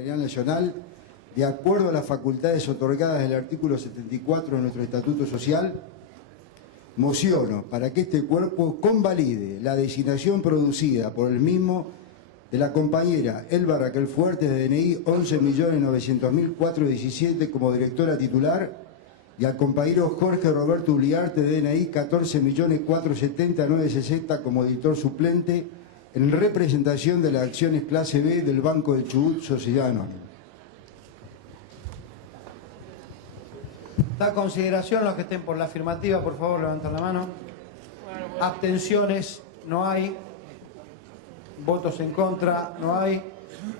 Nacional, de acuerdo a las facultades otorgadas del artículo 74 de nuestro Estatuto Social, mociono para que este cuerpo convalide la designación producida por el mismo de la compañera Elba Raquel Fuertes de DNI 11.900.417 como directora titular y al compañero Jorge Roberto Uliarte de DNI 14.470.960 como editor suplente en representación de las acciones clase B del Banco del Chubut Sociedad Anónima. Da consideración los que estén por la afirmativa, por favor, levanten la mano. Abstenciones, no hay. Votos en contra, no hay.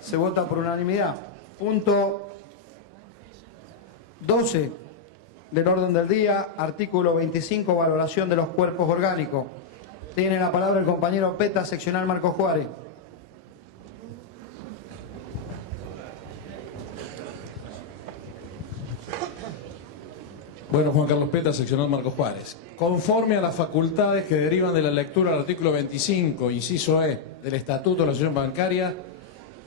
Se vota por unanimidad. Punto 12 del orden del día, artículo 25, valoración de los cuerpos orgánicos. Tiene la palabra el compañero Peta, seccional Marcos Juárez. Bueno, Juan Carlos Peta, seccional Marcos Juárez. Conforme a las facultades que derivan de la lectura del artículo 25, inciso E, del Estatuto de la Asociación Bancaria,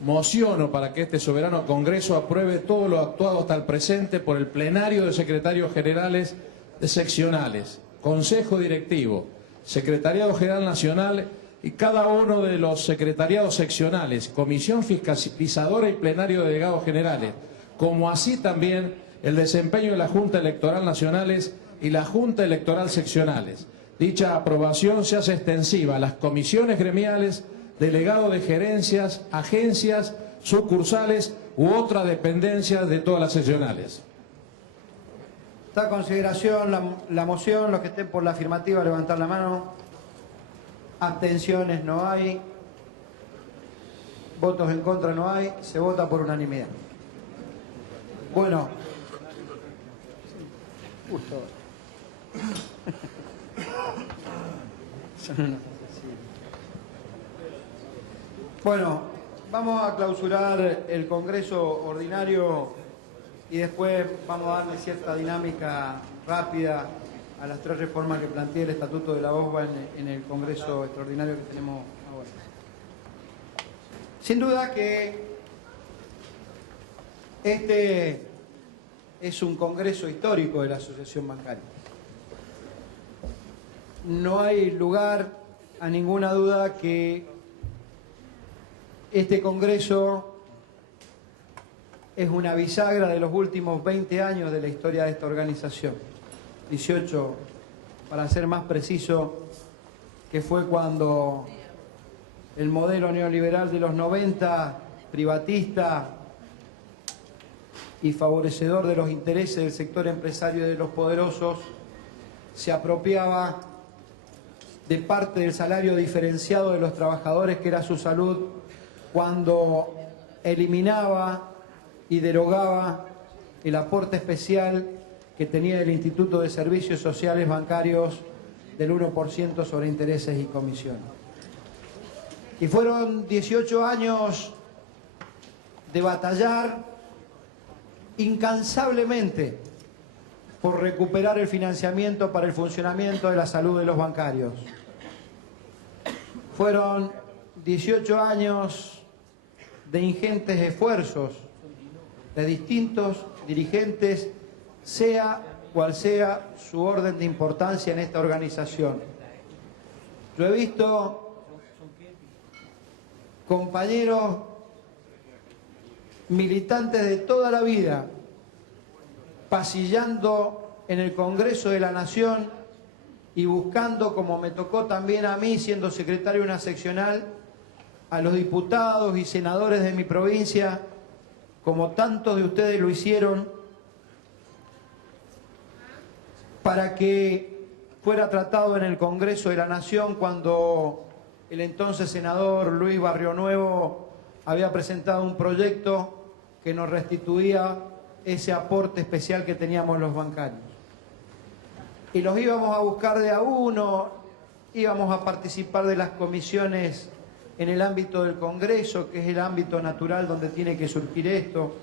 mociono para que este soberano Congreso apruebe todo lo actuado hasta el presente por el plenario de secretarios generales de seccionales, Consejo Directivo, Secretariado General Nacional y cada uno de los secretariados seccionales, Comisión Fiscalizadora y Plenario de Delegados Generales, como así también el desempeño de la Junta Electoral Nacionales y la Junta Electoral Seccionales. Dicha aprobación se hace extensiva a las comisiones gremiales, delegados de gerencias, agencias, sucursales u otras dependencias de todas las seccionales. Da consideración la moción, los que estén por la afirmativa, levantar la mano. Abstenciones no hay. Votos en contra no hay. Se vota por unanimidad. Bueno. Justo. Bueno, vamos a clausurar el Congreso ordinario y después vamos a darle cierta dinámica rápida a las tres reformas que plantea el Estatuto de la OSBA en el Congreso extraordinario que tenemos ahora. Sin duda que este es un Congreso histórico de la Asociación Bancaria. No hay lugar a ninguna duda que este Congreso es una bisagra de los últimos 20 años de la historia de esta organización. 18, para ser más preciso, que fue cuando el modelo neoliberal de los 90, privatista y favorecedor de los intereses del sector empresario y de los poderosos, se apropiaba de parte del salario diferenciado de los trabajadores, que era su salud, cuando eliminaba y derogaba el aporte especial que tenía el Instituto de Servicios Sociales Bancarios del 1% sobre intereses y comisiones. Y fueron 18 años de batallar incansablemente por recuperar el financiamiento para el funcionamiento de la salud de los bancarios. Fueron 18 años de ingentes esfuerzos de distintos dirigentes, sea cual sea su orden de importancia en esta organización. Yo he visto compañeros militantes de toda la vida pasillando en el Congreso de la Nación y buscando, como me tocó también a mí siendo secretario de una seccional, a los diputados y senadores de mi provincia, como tantos de ustedes lo hicieron, para que fuera tratado en el Congreso de la Nación cuando el entonces senador Luis Barrionuevo había presentado un proyecto que nos restituía ese aporte especial que teníamos los bancarios. Y los íbamos a buscar de a uno, íbamos a participar de las comisiones en el ámbito del Congreso, que es el ámbito natural donde tiene que surgir esto.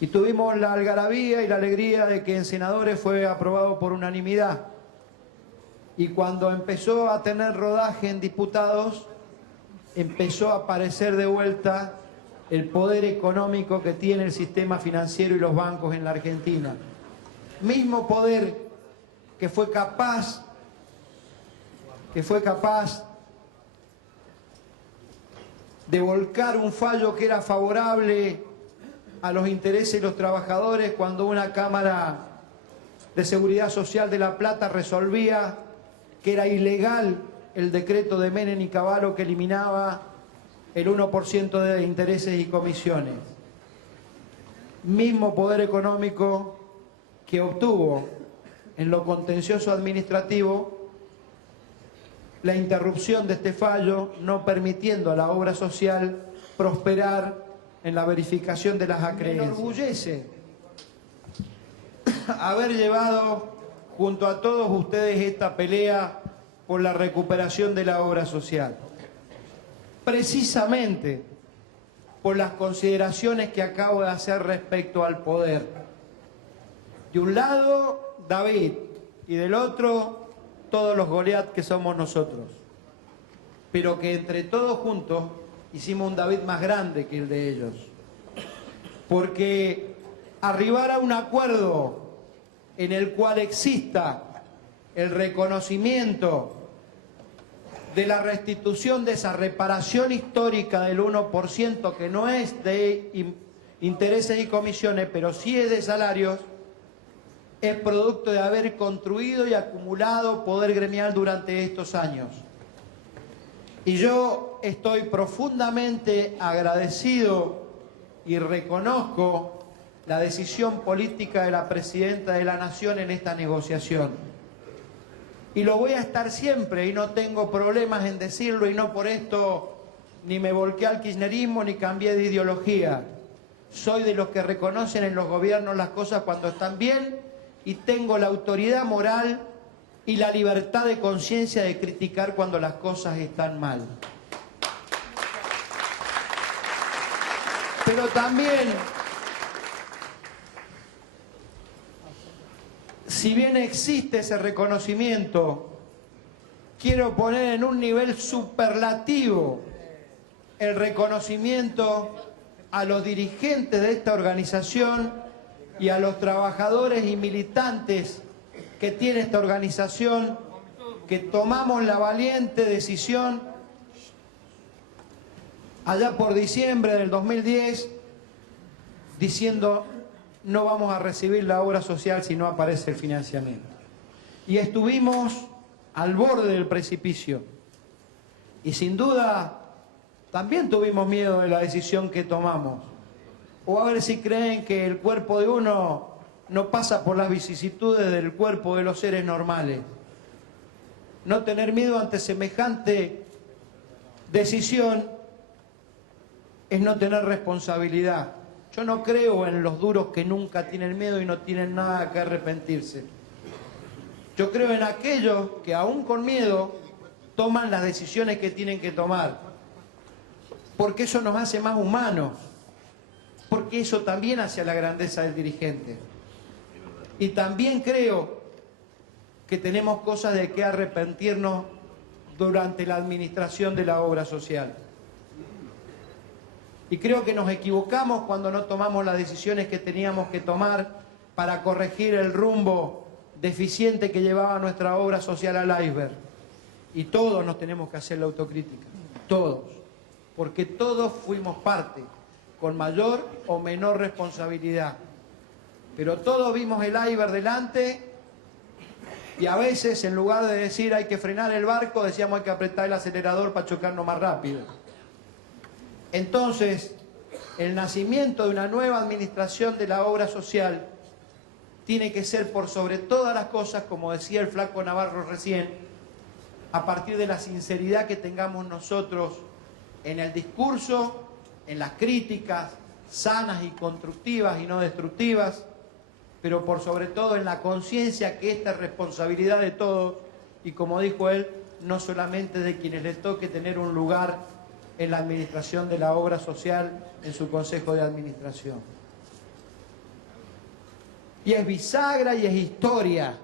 Y tuvimos la algarabía y la alegría de que en senadores fue aprobado por unanimidad. Y cuando empezó a tener rodaje en diputados, empezó a aparecer de vuelta el poder económico que tiene el sistema financiero y los bancos en la Argentina. Mismo poder que fue capaz de volcar un fallo que era favorable a los intereses de los trabajadores cuando una Cámara de Seguridad Social de La Plata resolvía que era ilegal el decreto de Menem y Cavallo que eliminaba el 1% de intereses y comisiones. Mismo poder económico que obtuvo en lo contencioso administrativo la interrupción de este fallo, no permitiendo a la obra social prosperar en la verificación de las acreencias. Me enorgullece haber llevado junto a todos ustedes esta pelea por la recuperación de la obra social. Precisamente por las consideraciones que acabo de hacer respecto al poder. De un lado, David, y del otro, todos los Goliat que somos nosotros. Pero que entre todos juntos hicimos un David más grande que el de ellos. Porque arribar a un acuerdo en el cual exista el reconocimiento de la restitución de esa reparación histórica del 1%, que no es de intereses y comisiones, pero sí es de salarios, es producto de haber construido y acumulado poder gremial durante estos años. Y yo estoy profundamente agradecido y reconozco la decisión política de la Presidenta de la Nación en esta negociación. Y lo voy a estar siempre, y no tengo problemas en decirlo, y no por esto ni me volqué al kirchnerismo ni cambié de ideología. Soy de los que reconocen en los gobiernos las cosas cuando están bien, y tengo la autoridad moral y la libertad de conciencia de criticar cuando las cosas están mal. Pero también, si bien existe ese reconocimiento, quiero poner en un nivel superlativo el reconocimiento a los dirigentes de esta organización y a los trabajadores y militantes que tiene esta organización, que tomamos la valiente decisión allá por diciembre del 2010, diciendo: no vamos a recibir la obra social si no aparece el financiamiento. Y estuvimos al borde del precipicio. Y sin duda también tuvimos miedo de la decisión que tomamos. O a ver si creen que el cuerpo de uno no pasa por las vicisitudes del cuerpo de los seres normales. No tener miedo ante semejante decisión es no tener responsabilidad. Yo no creo en los duros que nunca tienen miedo y no tienen nada que arrepentirse. Yo creo en aquellos que aún con miedo toman las decisiones que tienen que tomar. Porque eso nos hace más humanos. Porque eso también hace a la grandeza del dirigente. Y también creo que tenemos cosas de que arrepentirnos durante la administración de la obra social. Y creo que nos equivocamos cuando no tomamos las decisiones que teníamos que tomar para corregir el rumbo deficiente que llevaba nuestra obra social al iceberg. Y todos nos tenemos que hacer la autocrítica, todos, porque todos fuimos parte, con mayor o menor responsabilidad. Pero todos vimos el iceberg delante y a veces, en lugar de decir hay que frenar el barco, decíamos hay que apretar el acelerador para chocarnos más rápido. Entonces, el nacimiento de una nueva administración de la obra social tiene que ser por sobre todas las cosas, como decía el flaco Navarro recién, a partir de la sinceridad que tengamos nosotros en el discurso, en las críticas sanas y constructivas y no destructivas, pero por sobre todo en la conciencia que esta es responsabilidad de todos y, como dijo él, no solamente de quienes les toque tener un lugar en la administración de la obra social, en su consejo de administración. Y es bisagra y es historia.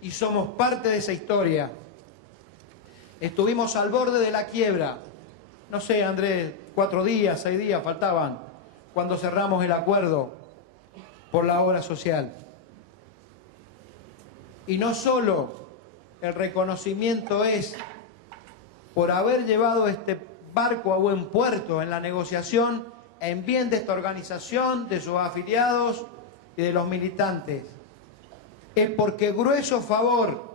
Y somos parte de esa historia. Estuvimos al borde de la quiebra. No sé, Andrés, 4 días, 6 días faltaban, cuando cerramos el acuerdo por la obra social. Y no solo el reconocimiento es por haber llevado este barco a buen puerto en la negociación en bien de esta organización, de sus afiliados y de los militantes. Es porque grueso favor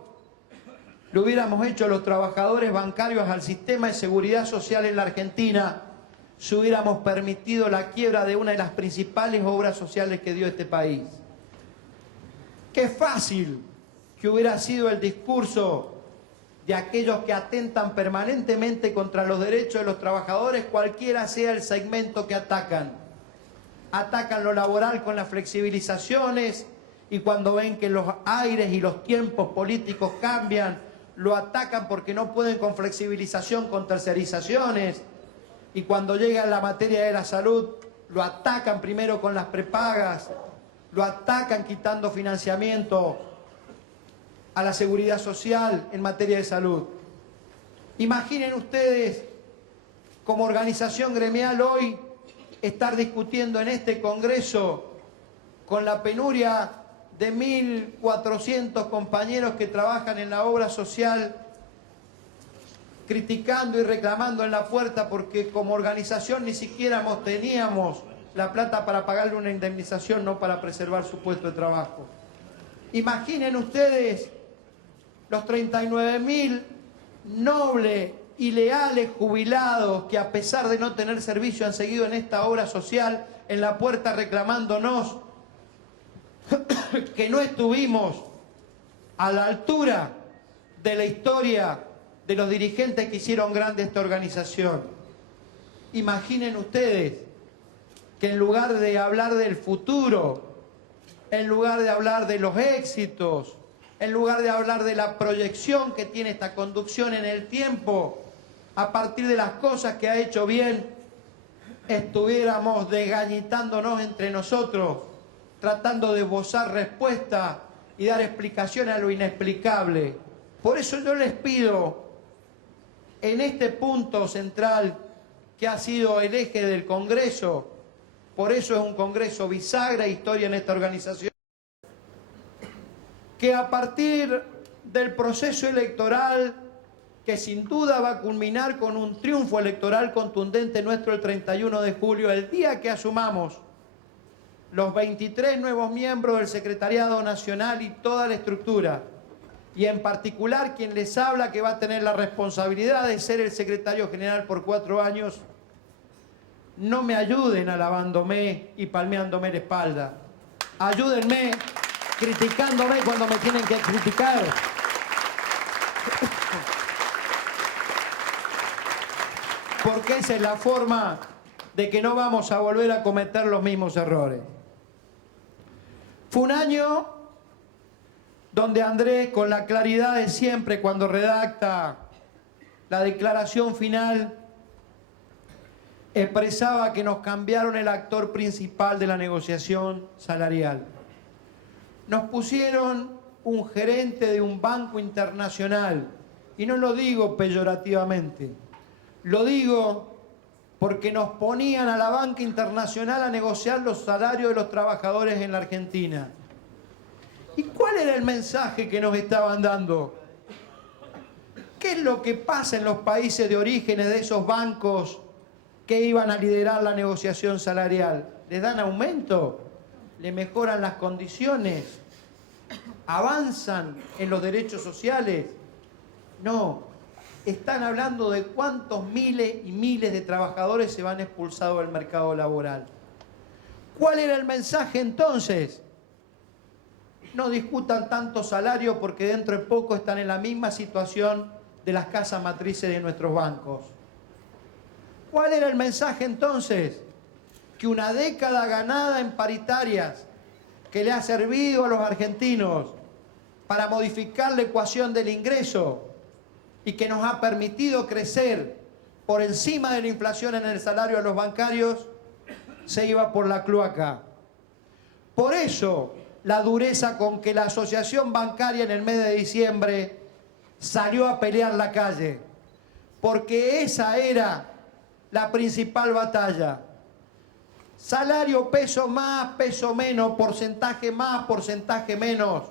le hubiéramos hecho a los trabajadores bancarios al sistema de seguridad social en la Argentina si hubiéramos permitido la quiebra de una de las principales obras sociales que dio este país. Qué fácil que hubiera sido el discurso de aquellos que atentan permanentemente contra los derechos de los trabajadores, cualquiera sea el segmento que atacan. Atacan lo laboral con las flexibilizaciones y cuando ven que los aires y los tiempos políticos cambian, lo atacan porque no pueden con flexibilización, con tercerizaciones. Y cuando llega la materia de la salud, lo atacan primero con las prepagas, lo atacan quitando financiamiento a la seguridad social en materia de salud. Imaginen ustedes, como organización gremial hoy, estar discutiendo en este Congreso con la penuria de 1.400 compañeros que trabajan en la obra social, criticando y reclamando en la puerta porque como organización ni siquiera teníamos la plata para pagarle una indemnización, no para preservar su puesto de trabajo. Imaginen ustedes los 39.000 nobles y leales jubilados que a pesar de no tener servicio han seguido en esta obra social en la puerta reclamándonos que no estuvimos a la altura de la historia de los dirigentes que hicieron grande esta organización. Imaginen ustedes que en lugar de hablar del futuro, en lugar de hablar de los éxitos, en lugar de hablar de la proyección que tiene esta conducción en el tiempo, a partir de las cosas que ha hecho bien, estuviéramos desgañitándonos entre nosotros, tratando de esbozar respuestas y dar explicaciones a lo inexplicable. Por eso yo les pido, en este punto central que ha sido el eje del Congreso, por eso es un Congreso bisagra, historia en esta organización, que a partir del proceso electoral, que sin duda va a culminar con un triunfo electoral contundente nuestro el 31 de julio, el día que asumamos los 23 nuevos miembros del Secretariado Nacional y toda la estructura, y en particular quien les habla que va a tener la responsabilidad de ser el secretario general por 4 años, no me ayuden alabándome y palmeándome la espalda. Ayúdenme criticándome cuando me tienen que criticar. Porque esa es la forma de que no vamos a volver a cometer los mismos errores. Fue un año donde Andrés, con la claridad de siempre cuando redacta la declaración final, expresaba que nos cambiaron el actor principal de la negociación salarial. Nos pusieron un gerente de un banco internacional, y no lo digo peyorativamente, lo digo porque nos ponían a la banca internacional a negociar los salarios de los trabajadores en la Argentina. ¿Y cuál era el mensaje que nos estaban dando? ¿Qué es lo que pasa en los países de orígenes de esos bancos que iban a liderar la negociación salarial? ¿Les dan aumento? ¿Le mejoran las condiciones? ¿Avanzan en los derechos sociales? No. Están hablando de cuántos miles y miles de trabajadores se van expulsados del mercado laboral. ¿Cuál era el mensaje entonces? No discutan tanto salario porque dentro de poco están en la misma situación de las casas matrices de nuestros bancos. ¿Cuál era el mensaje entonces? Que una década ganada en paritarias que le ha servido a los argentinos para modificar la ecuación del ingreso y que nos ha permitido crecer por encima de la inflación en el salario de los bancarios, se iba por la cloaca. Por eso, la dureza con que la Asociación Bancaria en el mes de diciembre salió a pelear la calle, porque esa era la principal batalla. Salario, peso más, peso menos, porcentaje más, porcentaje menos.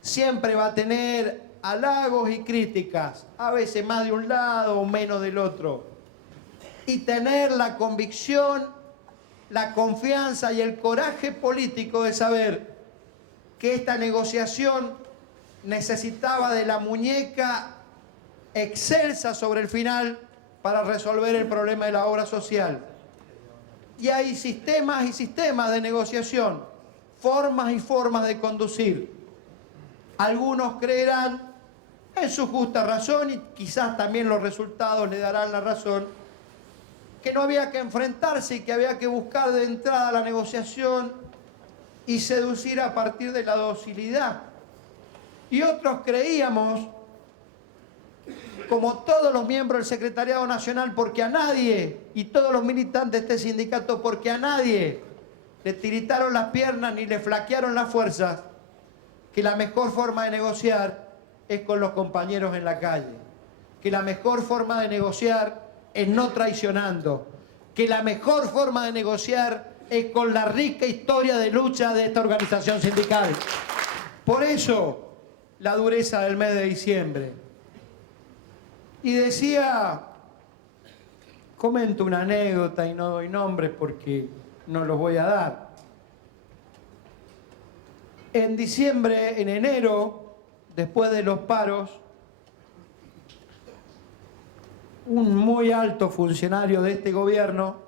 Siempre va a tener halagos y críticas, a veces más de un lado o menos del otro. Y tener la convicción, la confianza y el coraje político de saber que esta negociación necesitaba de la muñeca excelsa sobre el final para resolver el problema de la obra social. Y hay sistemas y sistemas de negociación, formas y formas de conducir. Algunos creerán, en su justa razón, y quizás también los resultados le darán la razón, que no había que enfrentarse y que había que buscar de entrada la negociación y seducir a partir de la docilidad. Y otros creíamos, como todos los miembros del Secretariado Nacional, porque a nadie, y todos los militantes de este sindicato, porque a nadie le tiritaron las piernas ni le flaquearon las fuerzas, que la mejor forma de negociar es con los compañeros en la calle, que la mejor forma de negociar es no traicionando, que la mejor forma de negociar es con la rica historia de lucha de esta organización sindical. Por eso, la dureza del mes de diciembre. Y decía, comento una anécdota y no doy nombres porque no los voy a dar. En diciembre, en enero, después de los paros, un muy alto funcionario de este gobierno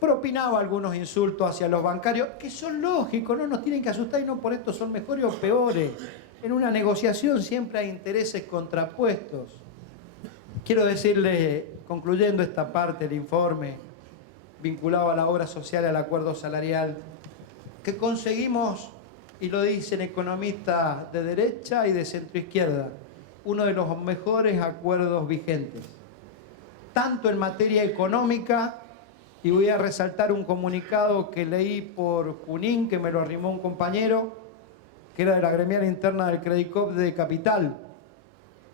propinaba algunos insultos hacia los bancarios, que son lógicos, no nos tienen que asustar y no por esto son mejores o peores. En una negociación siempre hay intereses contrapuestos. Quiero decirle, concluyendo esta parte del informe vinculado a la obra social y al acuerdo salarial, que conseguimos, y lo dicen economistas de derecha y de centroizquierda, uno de los mejores acuerdos vigentes, tanto en materia económica, y voy a resaltar un comunicado que leí por Junín, que me lo arrimó un compañero, que era de la gremial interna del Credicop de Capital,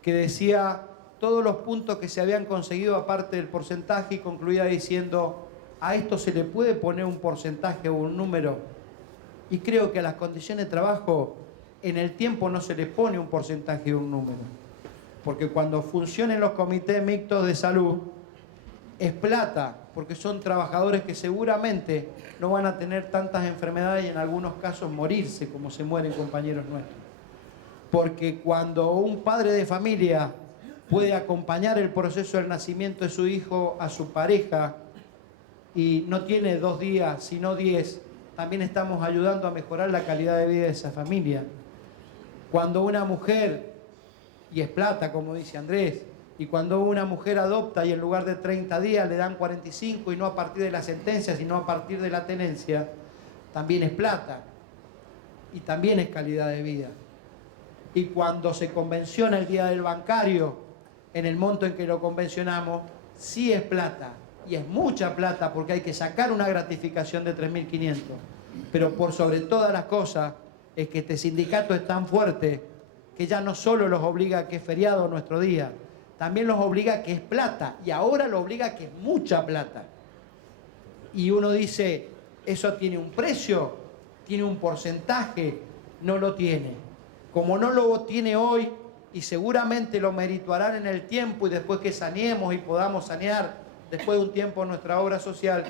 que decía todos los puntos que se habían conseguido aparte del porcentaje y concluía diciendo, a esto se le puede poner un porcentaje o un número, y creo que a las condiciones de trabajo en el tiempo no se le pone un porcentaje o un número, porque cuando funcionen los comités mixtos de salud es plata, porque son trabajadores que seguramente no van a tener tantas enfermedades y en algunos casos morirse como se mueren compañeros nuestros. Porque cuando un padre de familia puede acompañar el proceso del nacimiento de su hijo a su pareja y no tiene 2 días, sino 10, también estamos ayudando a mejorar la calidad de vida de esa familia. Cuando una mujer, y es plata como dice Andrés, y cuando una mujer adopta y en lugar de 30 días le dan 45 y no a partir de la sentencia, sino a partir de la tenencia, también es plata y también es calidad de vida. Y cuando se convenciona el día del bancario, en el monto en que lo convencionamos, sí es plata y es mucha plata porque hay que sacar una gratificación de 3.500. Pero por sobre todas las cosas es que este sindicato es tan fuerte que ya no solo los obliga a que es feriado nuestro día, también los obliga a que es plata, y ahora lo obliga a que es mucha plata. Y uno dice, ¿eso tiene un precio? ¿Tiene un porcentaje? No lo tiene. Como no lo tiene hoy, y seguramente lo merituarán en el tiempo, y después que saneemos y podamos sanear después de un tiempo nuestra obra social,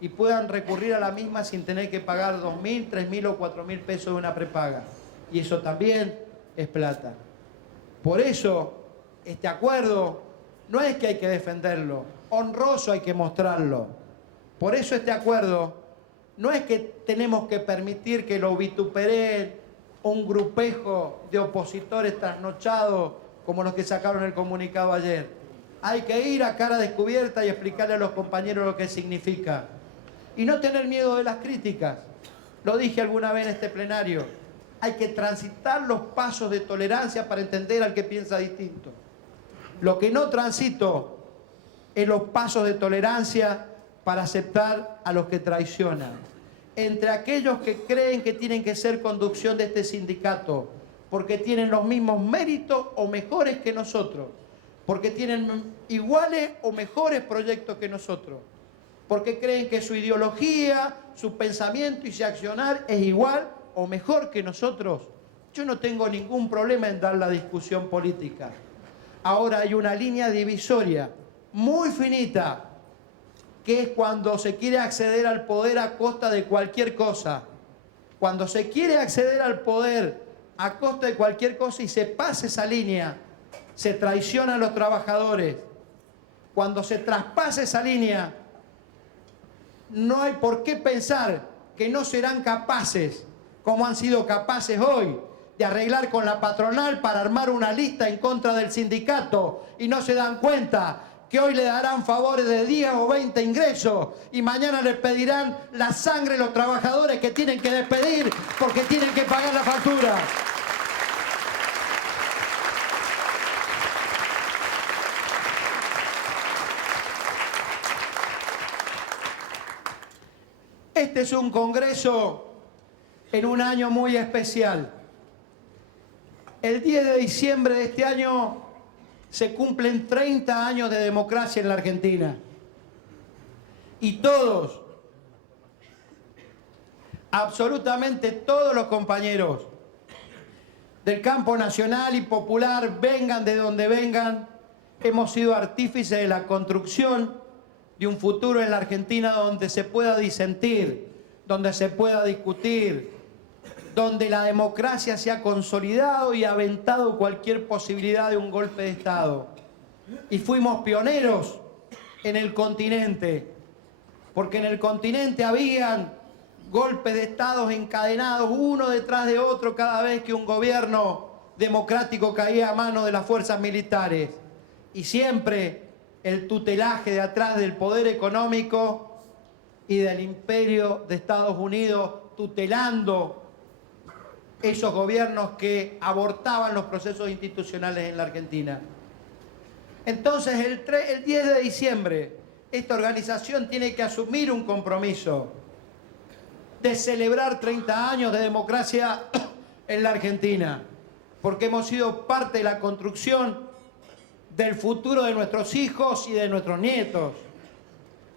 y puedan recurrir a la misma sin tener que pagar 2.000, 3.000 o 4.000 pesos de una prepaga. Y eso también es plata. Por eso, este acuerdo no es que hay que defenderlo, honroso hay que mostrarlo. Por eso este acuerdo no es que tenemos que permitir que lo vitupereen un grupejo de opositores trasnochados como los que sacaron el comunicado ayer. Hay que ir a cara descubierta y explicarle a los compañeros lo que significa. Y no tener miedo de las críticas. Lo dije alguna vez en este plenario. Hay que transitar los pasos de tolerancia para entender al que piensa distinto. Lo que no transito es los pasos de tolerancia para aceptar a los que traicionan. Entre aquellos que creen que tienen que ser conducción de este sindicato porque tienen los mismos méritos o mejores que nosotros, porque tienen iguales o mejores proyectos que nosotros, porque creen que su ideología, su pensamiento y su accionar es igual o mejor que nosotros. Yo no tengo ningún problema en dar la discusión política. Ahora hay una línea divisoria muy finita, que es cuando se quiere acceder al poder a costa de cualquier cosa. Cuando se quiere acceder al poder a costa de cualquier cosa y se pasa esa línea, se traicionan a los trabajadores. Cuando se traspasa esa línea, no hay por qué pensar que no serán capaces, como han sido capaces hoy, de arreglar con la patronal para armar una lista en contra del sindicato, y no se dan cuenta que hoy le darán favores de 10 o 20 ingresos y mañana les pedirán la sangre a los trabajadores que tienen que despedir porque tienen que pagar la factura. Este es un congreso en un año muy especial. El 10 de diciembre de este año se cumplen 30 años de democracia en la Argentina. Y todos, absolutamente todos los compañeros del campo nacional y popular, vengan de donde vengan, hemos sido artífices de la construcción de un futuro en la Argentina donde se pueda disentir, donde se pueda discutir, donde la democracia se ha consolidado y ha aventado cualquier posibilidad de un golpe de Estado. Y fuimos pioneros en el continente, porque en el continente habían golpes de Estados encadenados uno detrás de otro cada vez que un gobierno democrático caía a manos de las fuerzas militares. Y siempre el tutelaje de atrás del poder económico y del imperio de Estados Unidos tutelando esos gobiernos que abortaban los procesos institucionales en la Argentina. Entonces, el 10 de diciembre, esta organización tiene que asumir un compromiso de celebrar 30 años de democracia en la Argentina, porque hemos sido parte de la construcción del futuro de nuestros hijos y de nuestros nietos.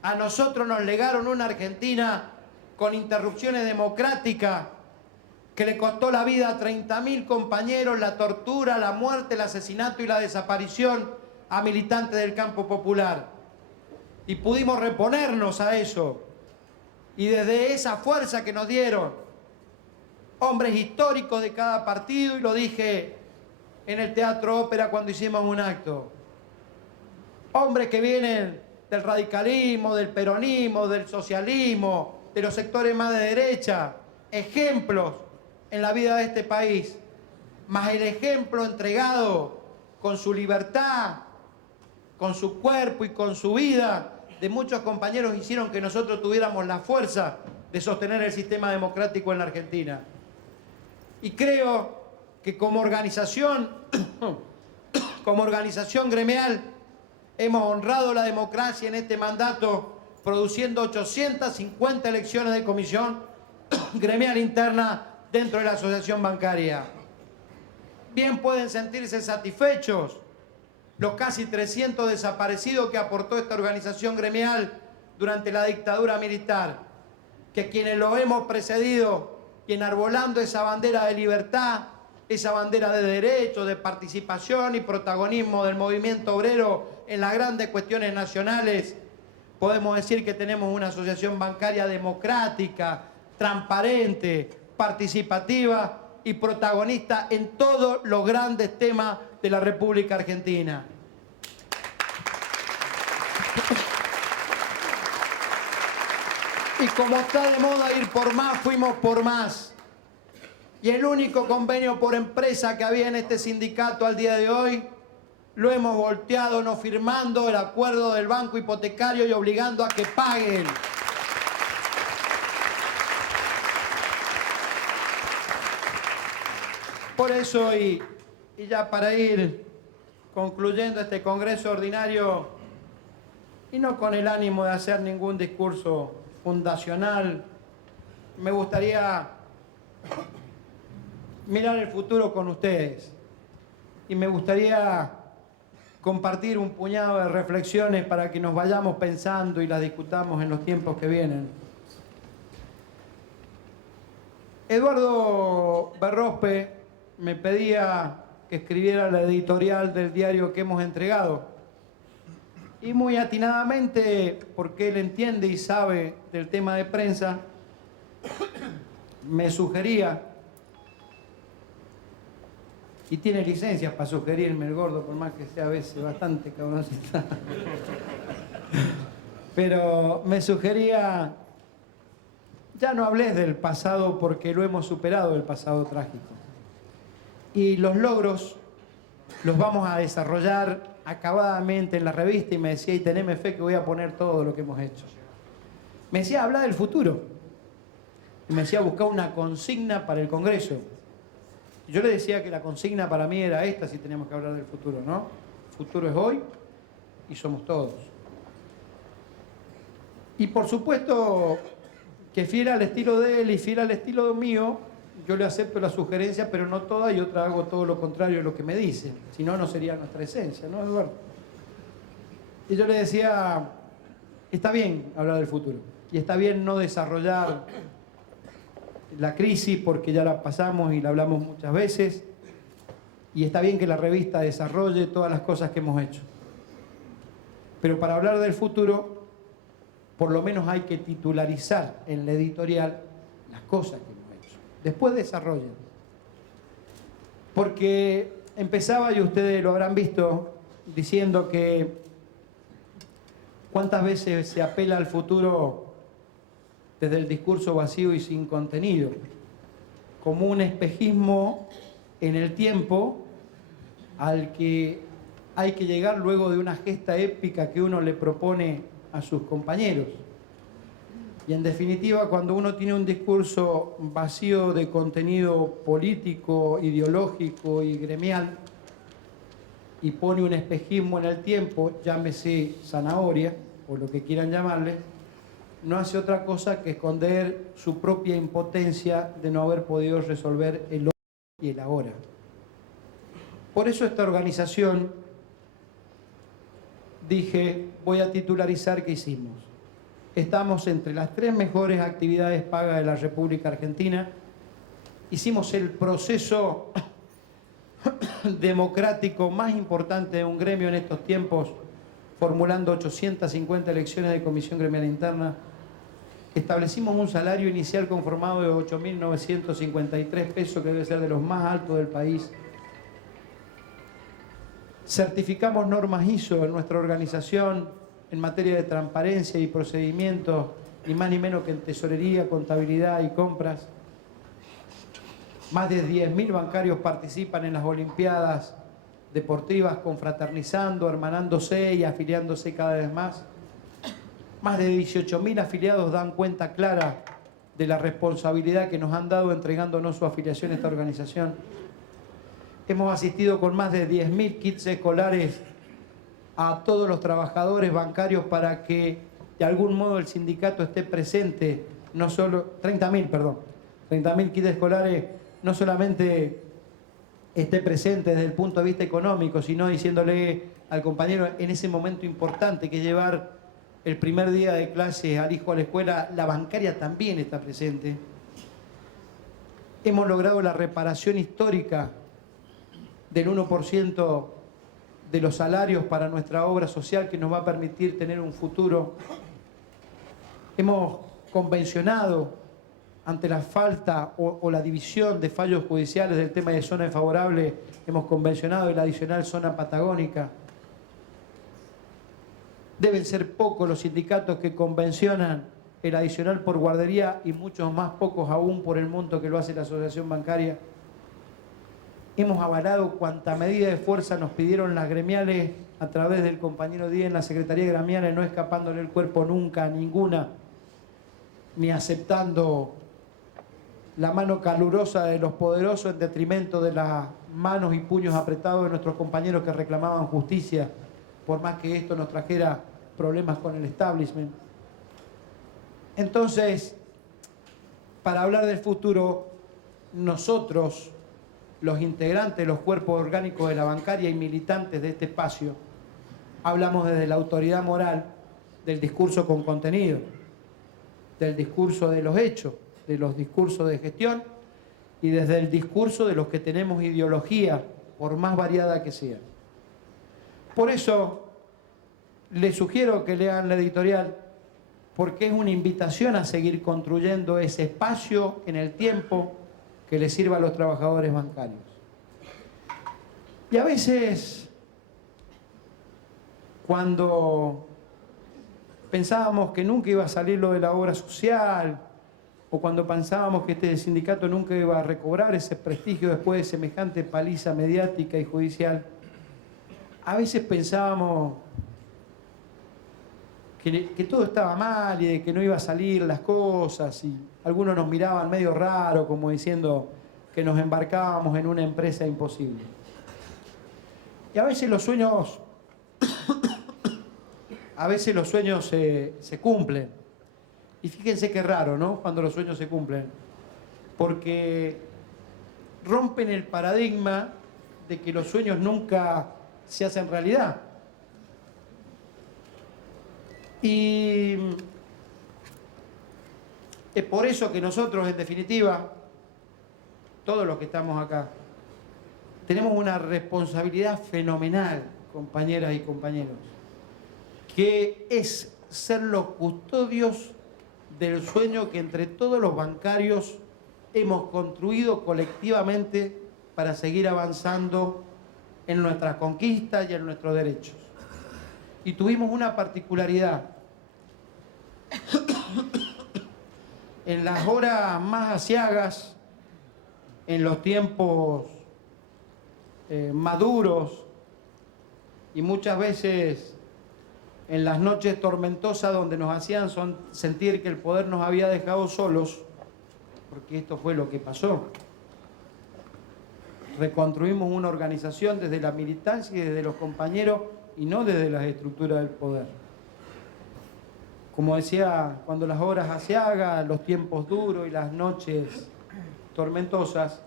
A nosotros nos legaron una Argentina con interrupciones democráticas que le costó la vida a 30.000 compañeros, la tortura, la muerte, el asesinato y la desaparición a militantes del campo popular. Y pudimos reponernos a eso. Y desde esa fuerza que nos dieron hombres históricos de cada partido, y lo dije en el Teatro Ópera cuando hicimos un acto, hombres que vienen del radicalismo, del peronismo, del socialismo, de los sectores más de derecha, ejemplos en la vida de este país, más el ejemplo entregado con su libertad, con su cuerpo y con su vida de muchos compañeros, hicieron que nosotros tuviéramos la fuerza de sostener el sistema democrático en la Argentina. Y creo que como organización gremial, hemos honrado la democracia en este mandato, produciendo 850 elecciones de comisión gremial interna dentro de la asociación bancaria. Bien pueden sentirse satisfechos los casi 300 desaparecidos que aportó esta organización gremial durante la dictadura militar, que quienes lo hemos precedido y enarbolando esa bandera de libertad, esa bandera de derecho, de participación y protagonismo del movimiento obrero en las grandes cuestiones nacionales, podemos decir que tenemos una asociación bancaria democrática, transparente, participativa y protagonista en todos los grandes temas de la República Argentina. Y como está de moda ir por más, fuimos por más. Y el único convenio por empresa que había en este sindicato al día de hoy, lo hemos volteado no firmando el acuerdo del banco hipotecario y obligando a que paguen. Por eso, y ya para ir concluyendo este congreso ordinario, y no con el ánimo de hacer ningún discurso fundacional, me gustaría mirar el futuro con ustedes. Y me gustaría compartir un puñado de reflexiones para que nos vayamos pensando y las discutamos en los tiempos que vienen. Eduardo Berrospe me pedía que escribiera la editorial del diario que hemos entregado. Y muy atinadamente, porque él entiende y sabe del tema de prensa, me sugería, y tiene licencias para sugerirme el gordo, por más que sea a veces bastante cabroncita, pero me sugería, ya no hables del pasado porque lo hemos superado, el pasado trágico. Y los logros los vamos a desarrollar acabadamente en la revista, y me decía, y teneme fe que voy a poner todo lo que hemos hecho. Me decía, habla del futuro. Y me decía, buscar una consigna para el Congreso. Yo le decía que la consigna para mí era esta, si teníamos que hablar del futuro, ¿no? El futuro es hoy y somos todos. Y por supuesto que fiel al estilo de él y fiel al estilo mío, yo le acepto la sugerencia, pero no toda, y otra hago todo lo contrario de lo que me dice. Si no, no sería nuestra esencia, ¿no, Eduardo? Y yo le decía, está bien hablar del futuro, y está bien no desarrollar la crisis porque ya la pasamos y la hablamos muchas veces, y está bien que la revista desarrolle todas las cosas que hemos hecho. Pero para hablar del futuro, por lo menos hay que titularizar en la editorial las cosas que hemos hecho. Después desarrollen. Porque empezaba, y ustedes lo habrán visto, diciendo que cuántas veces se apela al futuro desde el discurso vacío y sin contenido, como un espejismo en el tiempo al que hay que llegar luego de una gesta épica que uno le propone a sus compañeros. Y en definitiva, cuando uno tiene un discurso vacío de contenido político, ideológico y gremial, y pone un espejismo en el tiempo, llámese zanahoria, o lo que quieran llamarle, no hace otra cosa que esconder su propia impotencia de no haber podido resolver el hoy y el ahora. Por eso esta organización, dije, voy a titularizar qué hicimos. Estamos entre las 3 mejores actividades pagas de la República Argentina. Hicimos el proceso democrático más importante de un gremio en estos tiempos, formulando 850 elecciones de comisión gremial interna. Establecimos un salario inicial conformado de 8.953 pesos, que debe ser de los más altos del país. Certificamos normas ISO en nuestra organización en materia de transparencia y procedimientos, ni más ni menos que en tesorería, contabilidad y compras. Más de 10.000 bancarios participan en las Olimpiadas deportivas, confraternizando, hermanándose y afiliándose cada vez más. Más de 18.000 afiliados dan cuenta clara de la responsabilidad que nos han dado entregándonos su afiliación a esta organización. Hemos asistido con más de 10.000 kits escolares a todos los trabajadores bancarios para que de algún modo el sindicato esté presente, no solo 30.000 kits escolares, no solamente esté presente desde el punto de vista económico, sino diciéndole al compañero en ese momento importante que llevar el primer día de clase al hijo a la escuela, la bancaria también está presente. Hemos logrado la reparación histórica del 1% de los salarios para nuestra obra social, que nos va a permitir tener un futuro. Hemos convencionado ante la falta o la división de fallos judiciales del tema de zona desfavorable, hemos convencionado el adicional zona patagónica. Deben ser pocos los sindicatos que convencionan el adicional por guardería, y muchos más pocos aún por el monto que lo hace la asociación bancaria. Hemos avalado cuanta medida de fuerza nos pidieron las gremiales a través del compañero Díaz en la Secretaría Gremial, no escapándole el cuerpo nunca a ninguna, ni aceptando la mano calurosa de los poderosos en detrimento de las manos y puños apretados de nuestros compañeros que reclamaban justicia, por más que esto nos trajera problemas con el establishment. Entonces, para hablar del futuro, nosotros, los integrantes de los cuerpos orgánicos de la bancaria y militantes de este espacio, hablamos desde la autoridad moral del discurso con contenido, del discurso de los hechos, de los discursos de gestión y desde el discurso de los que tenemos ideología, por más variada que sea. Por eso les sugiero que lean la editorial, porque es una invitación a seguir construyendo ese espacio en el tiempo que les sirva a los trabajadores bancarios. Y a veces, cuando pensábamos que nunca iba a salir lo de la obra social, o cuando pensábamos que este sindicato nunca iba a recobrar ese prestigio después de semejante paliza mediática y judicial, a veces pensábamos que todo estaba mal y de que no iba a salir las cosas, y algunos nos miraban medio raro, como diciendo que nos embarcábamos en una empresa imposible. Y a veces los sueños se cumplen. Y fíjense qué raro, ¿no? Cuando los sueños se cumplen. Porque rompen el paradigma de que los sueños nunca se hacen realidad. Y es por eso que nosotros, en definitiva, todos los que estamos acá, tenemos una responsabilidad fenomenal, compañeras y compañeros, que es ser los custodios del sueño que entre todos los bancarios hemos construido colectivamente para seguir avanzando en nuestras conquistas y en nuestros derechos. Y tuvimos una particularidad. En las horas más aciagas, en los tiempos maduros y muchas veces en las noches tormentosas donde nos hacían sentir que el poder nos había dejado solos, porque esto fue lo que pasó. Reconstruimos una organización desde la militancia y desde los compañeros y no desde las estructuras del poder. Como decía, cuando las horas aciagas, los tiempos duros y las noches tormentosas,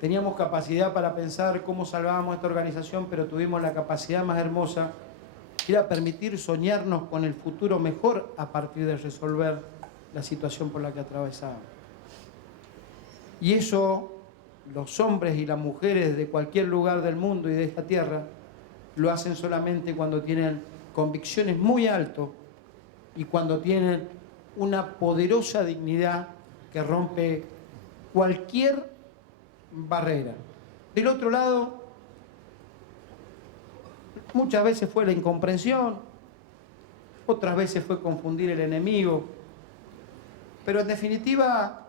teníamos capacidad para pensar cómo salvábamos esta organización, pero tuvimos la capacidad más hermosa, que era permitir soñarnos con el futuro mejor a partir de resolver la situación por la que atravesábamos. Y eso, los hombres y las mujeres de cualquier lugar del mundo y de esta tierra, lo hacen solamente cuando tienen convicciones muy altas y cuando tienen una poderosa dignidad que rompe cualquier barrera. Del otro lado, muchas veces fue la incomprensión, otras veces fue confundir el enemigo, pero en definitiva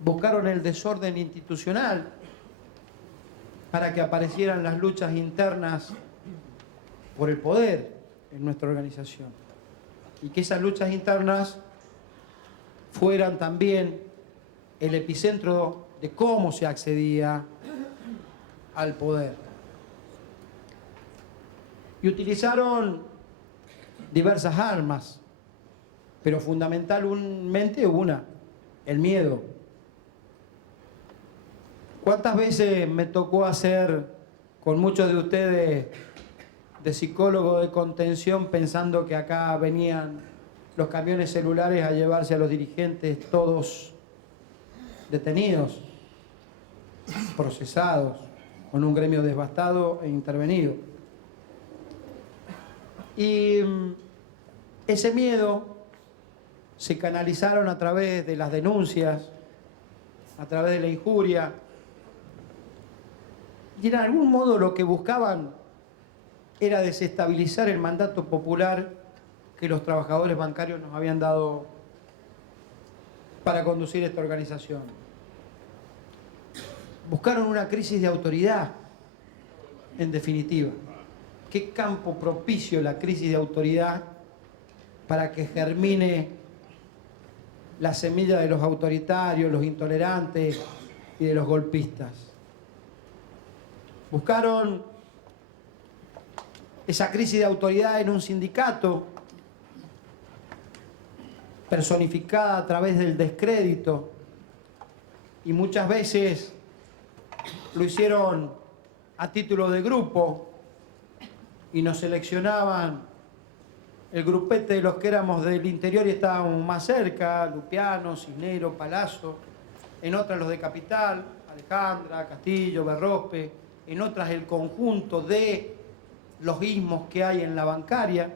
buscaron el desorden institucional para que aparecieran las luchas internas por el poder en nuestra organización y que esas luchas internas fueran también el epicentro de cómo se accedía al poder. Y utilizaron diversas armas, pero fundamentalmente una, el miedo. ¿Cuántas veces me tocó hacer con muchos de ustedes de psicólogo de contención pensando que acá venían los camiones celulares a llevarse a los dirigentes todos detenidos, procesados, con un gremio devastado e intervenido? Y ese miedo se canalizaron a través de las denuncias, a través de la injuria, y en algún modo lo que buscaban era desestabilizar el mandato popular que los trabajadores bancarios nos habían dado para conducir esta organización. Buscaron una crisis de autoridad, en definitiva. ¿Qué campo propicio la crisis de autoridad para que germine la semilla de los autoritarios, los intolerantes y de los golpistas? Buscaron esa crisis de autoridad en un sindicato personificada a través del descrédito, y muchas veces lo hicieron a título de grupo, y nos seleccionaban el grupete de los que éramos del interior y estábamos más cerca, Lupiano, Cisnero, Palazzo, en otras los de Capital, Alejandra, Castillo, Berrospe, en otras el conjunto de los istmos que hay en la bancaria,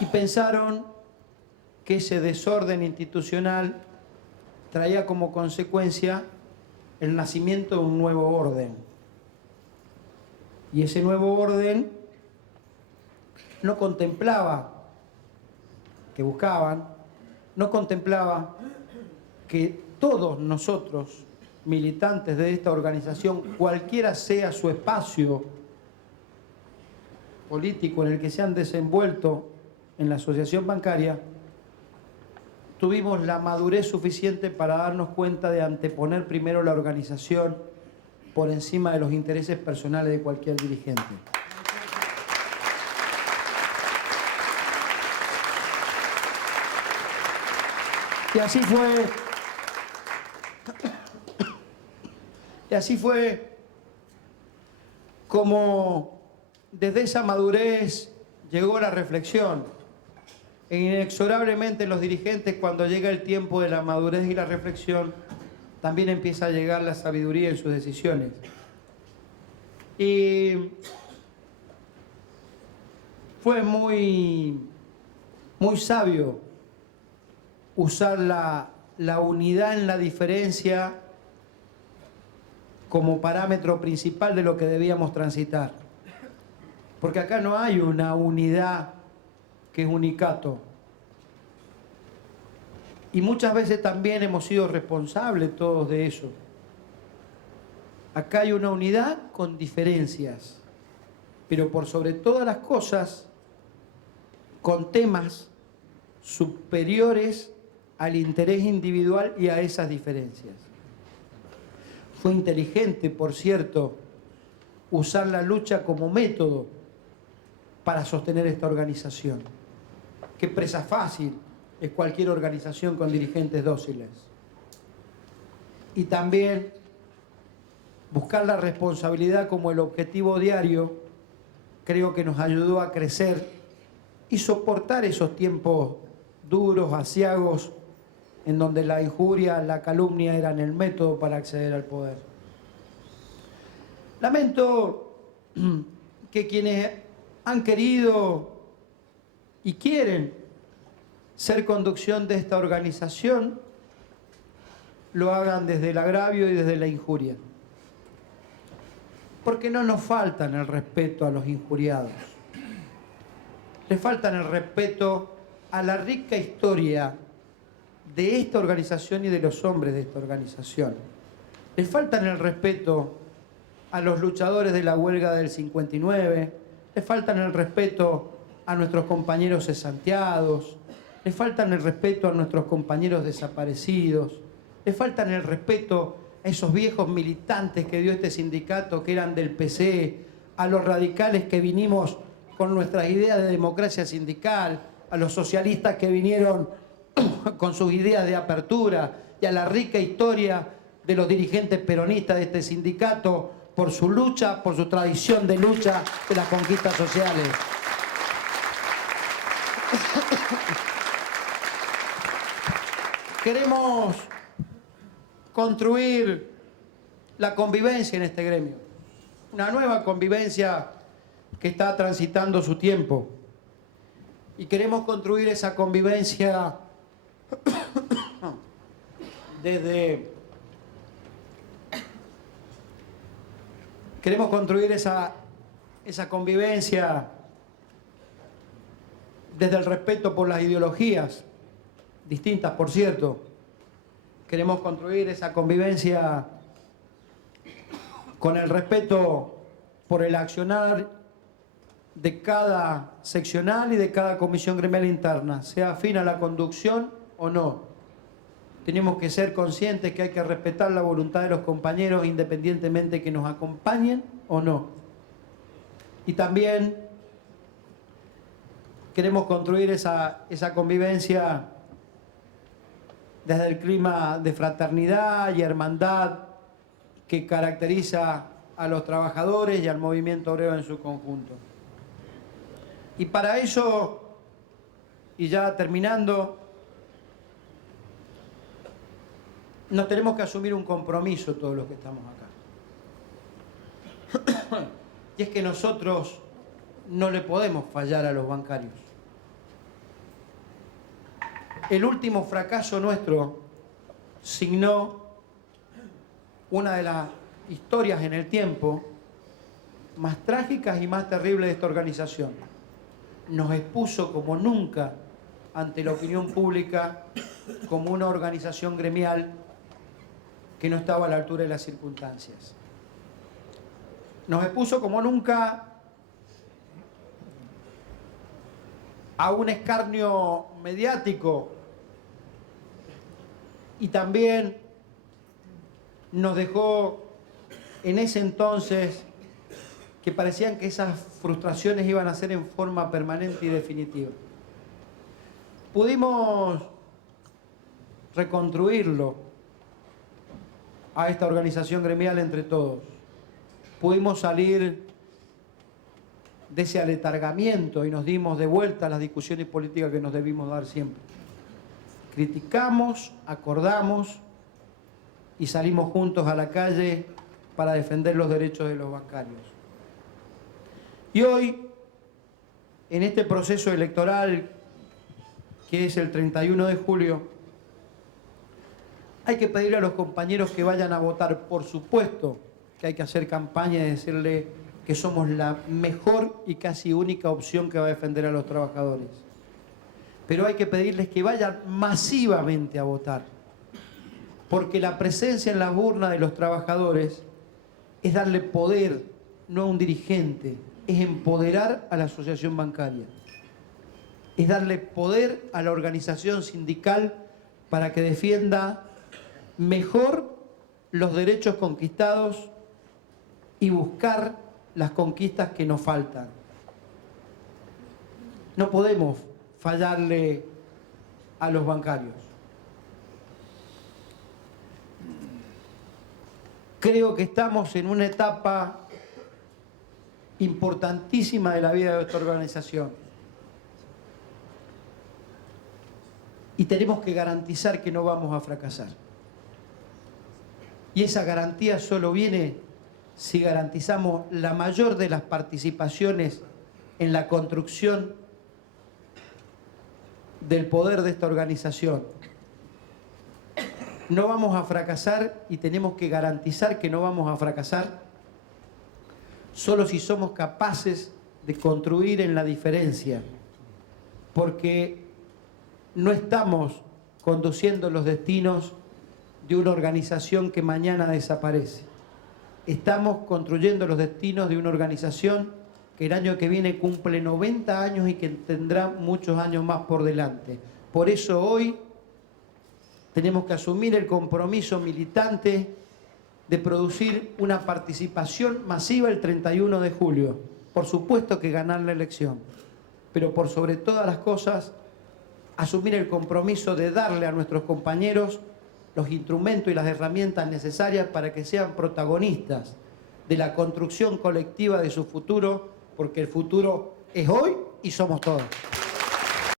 y pensaron que ese desorden institucional traía como consecuencia el nacimiento de un nuevo orden. Y ese nuevo orden no contemplaba, que buscaban, no contemplaba que todos nosotros, militantes de esta organización, cualquiera sea su espacio político en el que se han desenvuelto en la asociación bancaria, tuvimos la madurez suficiente para darnos cuenta de anteponer primero la organización por encima de los intereses personales de cualquier dirigente. Y así fue como desde esa madurez llegó la reflexión. E inexorablemente los dirigentes, cuando llega el tiempo de la madurez y la reflexión, también empieza a llegar la sabiduría en sus decisiones. Y fue muy sabio usar la unidad en la diferencia como parámetro principal de lo que debíamos transitar. Porque acá no hay una unidad que es unicato. Y muchas veces también hemos sido responsables todos de eso. Acá hay una unidad con diferencias, pero por sobre todas las cosas, con temas superiores al interés individual y a esas diferencias. Fue inteligente, por cierto, usar la lucha como método para sostener esta organización. Qué presa fácil es cualquier organización con dirigentes dóciles. Y también buscar la responsabilidad como el objetivo diario, creo que nos ayudó a crecer y soportar esos tiempos duros, aciagos, en donde la injuria, la calumnia eran el método para acceder al poder. Lamento que quienes han querido y quieren ser conducción de esta organización lo hagan desde el agravio y desde la injuria. Porque no nos faltan el respeto a los injuriados. Les faltan el respeto a la rica historia de esta organización y de los hombres de esta organización. Les faltan el respeto a los luchadores de la huelga del 59, les faltan el respeto a nuestros compañeros cesanteados, les faltan el respeto a nuestros compañeros desaparecidos, les faltan el respeto a esos viejos militantes que dio este sindicato, que eran del PC, a los radicales que vinimos con nuestras ideas de democracia sindical, a los socialistas que vinieron con sus ideas de apertura, y a la rica historia de los dirigentes peronistas de este sindicato por su lucha, por su tradición de lucha de las conquistas sociales. Queremos construir la convivencia en este gremio, una nueva convivencia que está transitando su tiempo, y queremos construir esa convivencia queremos construir esa convivencia desde el respeto por las ideologías, distintas por cierto. Queremos construir esa convivencia con el respeto por el accionar de cada seccional y de cada comisión gremial interna, sea afín a la conducción o no. Tenemos que ser conscientes que hay que respetar la voluntad de los compañeros independientemente que nos acompañen o no. Y también queremos construir esa convivencia desde el clima de fraternidad y hermandad que caracteriza a los trabajadores y al movimiento obrero en su conjunto. Y para eso, y ya terminando, nos tenemos que asumir un compromiso todos los que estamos acá. Y es que nosotros no le podemos fallar a los bancarios. El último fracaso nuestro signó una de las historias en el tiempo más trágicas y más terribles de esta organización. Nos expuso como nunca ante la opinión pública como una organización gremial que no estaba a la altura de las circunstancias. Nos expuso como nunca a un escarnio mediático y también nos dejó en ese entonces que parecían que esas frustraciones iban a ser en forma permanente y definitiva. Pudimos reconstruirlo a esta organización gremial entre todos. Pudimos salir de ese aletargamiento y nos dimos de vuelta a las discusiones políticas que nos debimos dar siempre. Criticamos, acordamos y salimos juntos a la calle para defender los derechos de los bancarios. Y hoy, en este proceso electoral que es el 31 de julio, hay que pedirle a los compañeros que vayan a votar. Por supuesto que hay que hacer campaña y decirle que somos la mejor y casi única opción que va a defender a los trabajadores. Pero hay que pedirles que vayan masivamente a votar, porque la presencia en la urna de los trabajadores es darle poder, no a un dirigente, es empoderar a la asociación bancaria, es darle poder a la organización sindical para que defienda mejor los derechos conquistados y buscar las conquistas que nos faltan. No podemos fallarle a los bancarios. Creo que estamos en una etapa importantísima de la vida de nuestra organización. Y tenemos que garantizar que no vamos a fracasar. Y esa garantía solo viene si garantizamos la mayor de las participaciones en la construcción del poder de esta organización. No vamos a fracasar y tenemos que garantizar que no vamos a fracasar solo si somos capaces de construir en la diferencia, porque no estamos conduciendo los destinos de una organización que mañana desaparece. Estamos construyendo los destinos de una organización que el año que viene cumple 90 años y que tendrá muchos años más por delante. Por eso hoy tenemos que asumir el compromiso militante de producir una participación masiva el 31 de julio. Por supuesto que ganar la elección, pero por sobre todas las cosas, asumir el compromiso de darle a nuestros compañeros los instrumentos y las herramientas necesarias para que sean protagonistas de la construcción colectiva de su futuro, porque el futuro es hoy y somos todos.